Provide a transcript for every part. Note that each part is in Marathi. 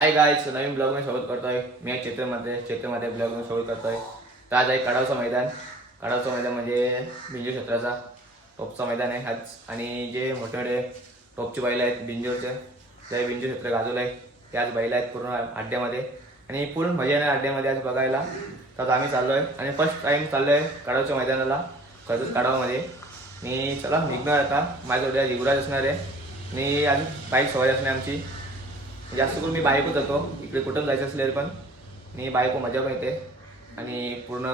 हाय गाईज नवीन ब्लॉग मी स्वागत करतोय मी एक चित्रमध्ये चित्रमध्ये ब्लॉग मी स्वागत करतोय तर आज आहे कडावचं मैदान कडावचं मैदान म्हणजे बिंजू क्षेत्राचा. टॉपचं मैदान आहे आज. आणि जे मोठे मोठे टॉपचे बैल आहेत बिंजूरचे ते बिंजू क्षेत्र गाजवलं आहे. ते आज बैल आहेत पूर्ण अड्ड्यामध्ये. आणि पूर्ण मजा येणार अड्ड्यामध्ये आज बघायला. तर आता आम्ही चाललो आहे आणि फर्स्ट टाईम चाललो आहे कडावच्या मैदानाला कड कडावामध्ये. मी चला निघणार आता. माझ्या उद्या युवराज असणार आहे. मी आज बाईक सवारी असणार आमची. म्हणजे जास्त करून मी बायको जातो. इकडे कुठं जायचं असले पण. मी बायको मजा पण येते आणि पूर्ण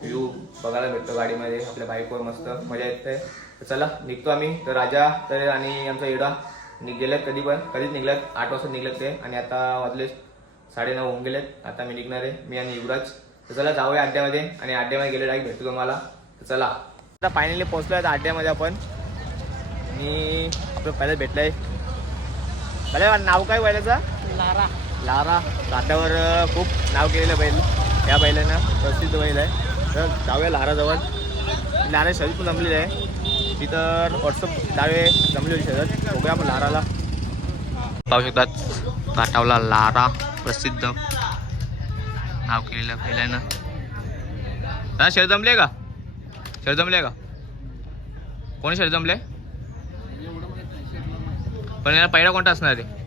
व्ह्यू बघायला भेटतो गाडीमध्ये. आपल्या बाईकवर मस्त मजा येते. तर चला निघतो आम्ही. तर राजा तर आणि आमचा इडा निघ कधी पण. कधीच निघल्यात आठ वाजता निघलेत ते. आणि आता वाजले साडेनऊ होऊन गेलेत. आता मी निघणार आहे. मी आणि युवराज. तर चला जाऊया अड्ड्यामध्ये आणि अड्ड्यामध्ये गेले डायरेक्ट भेटतो तुम्हाला. तर चला. आता फायनली पोहोचलो आहे अड्ड्यामध्ये आपण. मी आपलं पहिलं आहे भले नाव काय बैलाचं? लारा. लारा. काट्यावर खूप नाव केलेलं बैल. या बैलानं प्रसिद्ध बैल आहे. तर जाऊया लाराजवळ. लारा शरीर पण जमलेली आहे. तिथं व्हॉट्सअप डावे जमली होती शरद बघूया आपण लाराला. पाहू शकतात काटावला लारा प्रसिद्ध नाव केलेलं बैलानं. हा शरीर जमले का? शरीर जमले का? कोणी शरीर जमले? पण याला पहिला कोणता असणार आहे?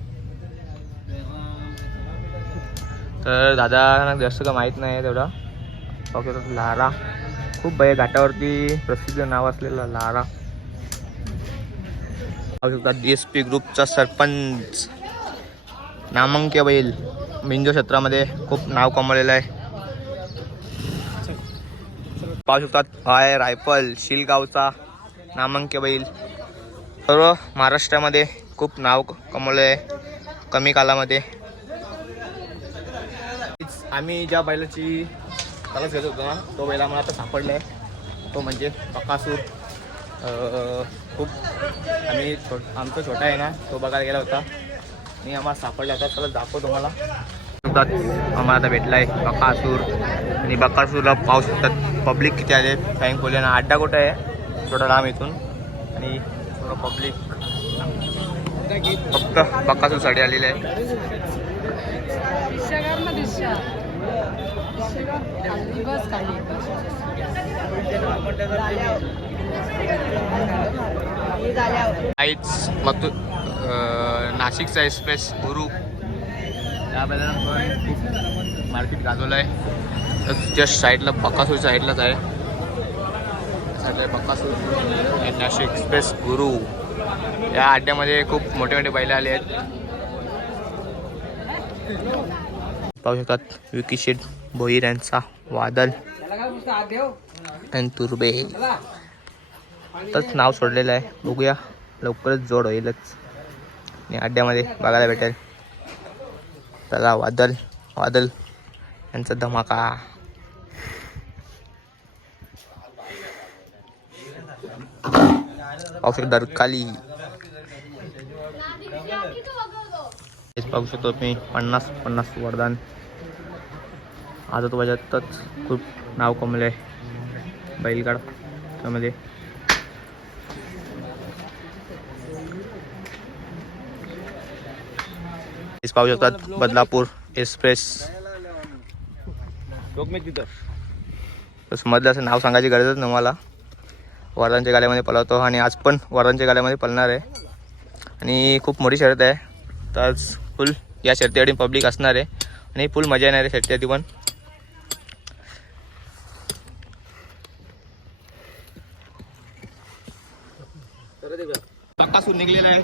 तर दादा जास्त का माहीत नाही तेवढा. ओके तर लारा. खूप बैल घाटावरती प्रसिद्ध नाव असलेलं लारा. पाहू शकतात डी एस पी ग्रुपचा सरपंच. नामांक्य बैल. मिंजो क्षेत्रामध्ये खूप नाव कमवलेलं आहे. पाहू शकतात आय रायफल शिलगावचा नामांक्य बैल. सर्व महाराष्ट्रामध्ये खूप नाव कमवलं आहे कमी कालामध्ये. आम्ही ज्या बैलाची तलाश घेत होतो ना तो बैल आम्हाला आता सापडला आहे तो म्हणजे बकासूर. अं, खूप आम्ही छो आमचा छोटा आहे ना तो बघायला गेला होता. मी आम्हाला सापडला होता त्याला दाखवतो तुम्हाला. आम्हाला आता भेटला आहे बकासूर. आणि बकासूरला पाहू शकतात पब्लिक किती आले. टाईम खोले ना. अड्डा कुठं आहे? थोडा लांब इथून. आणि थोडं पब्लिक फक्त बकासूरसाठी आलेले आहे. दिशा कर ना दिशा खाली बस खाली. काहीच मग नाशिकचा एक्सप्रेस गुरु त्या खूप मार्केट गाजवलं आहे तर जस्ट साईडला बक्कासूर साईडलाच आहे. साईडला बक्कासूर नाशिक एक्सप्रेस गुरु या अड्ड्यामध्ये खूप मोठे मोठे बैल आले आहेत. पाहू शकतात विकी शेठ भोईर यांचा वादल आणि तुर्बे. आताच नाव सोडलेलं आहे. बघूया लवकरच जोड होईलच. आणि अड्ड्यामध्ये बघायला भेटेल. त्याला वादल वादल यांचा धमाका. पाहू दरकाली हेच पाहू शकतो मी पन्नास पन्नास वरदान. आता तो त्यातच खूप नाव कमवलं आहे. बैलगाड त्यामध्ये हेच पाहू शकतात बदलापूर एक्सप्रेस. मधलं असं नाव सांगायची गरजच नाही मला. वरांच्या गाड्यामध्ये पळवतो आणि आज पण वरांच्या गाड्यामध्ये पळणार आहे. आणि खूप मोठी शर्यत आहे. तर आज फुल या शर्तीसाठी पब्लिक असणार आहे. आणि फुल मजा येणार आहे शर्तीसाठी पण. बकासूर निघलेला आहे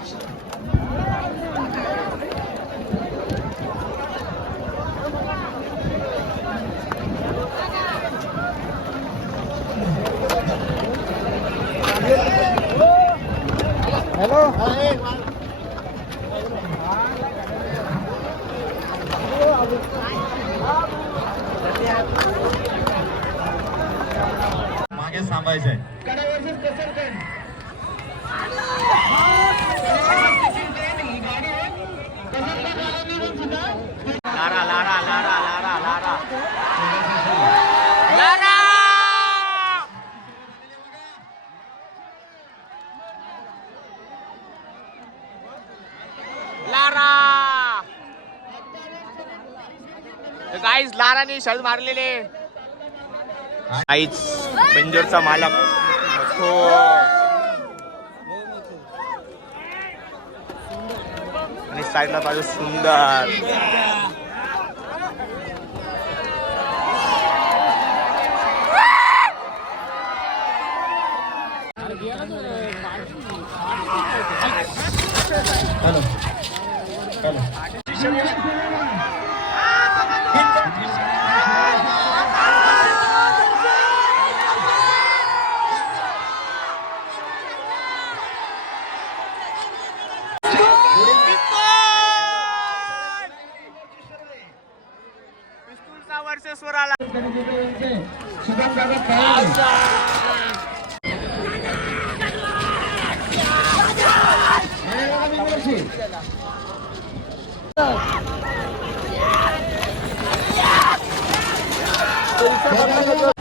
मागे थांबायचं आहे Lara Lara Lara Lara Lara Lara Lara काहीच लाराने शल मारलेले. काहीच बेंजोरचा मालक. हो आणि साईडला पाहिजे सुंदर. पिस्तूलचा वर्चस्वर वर्षेश्वराला Yeah!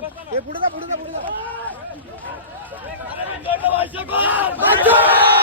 पुढे जा पुढे जा पुढे जा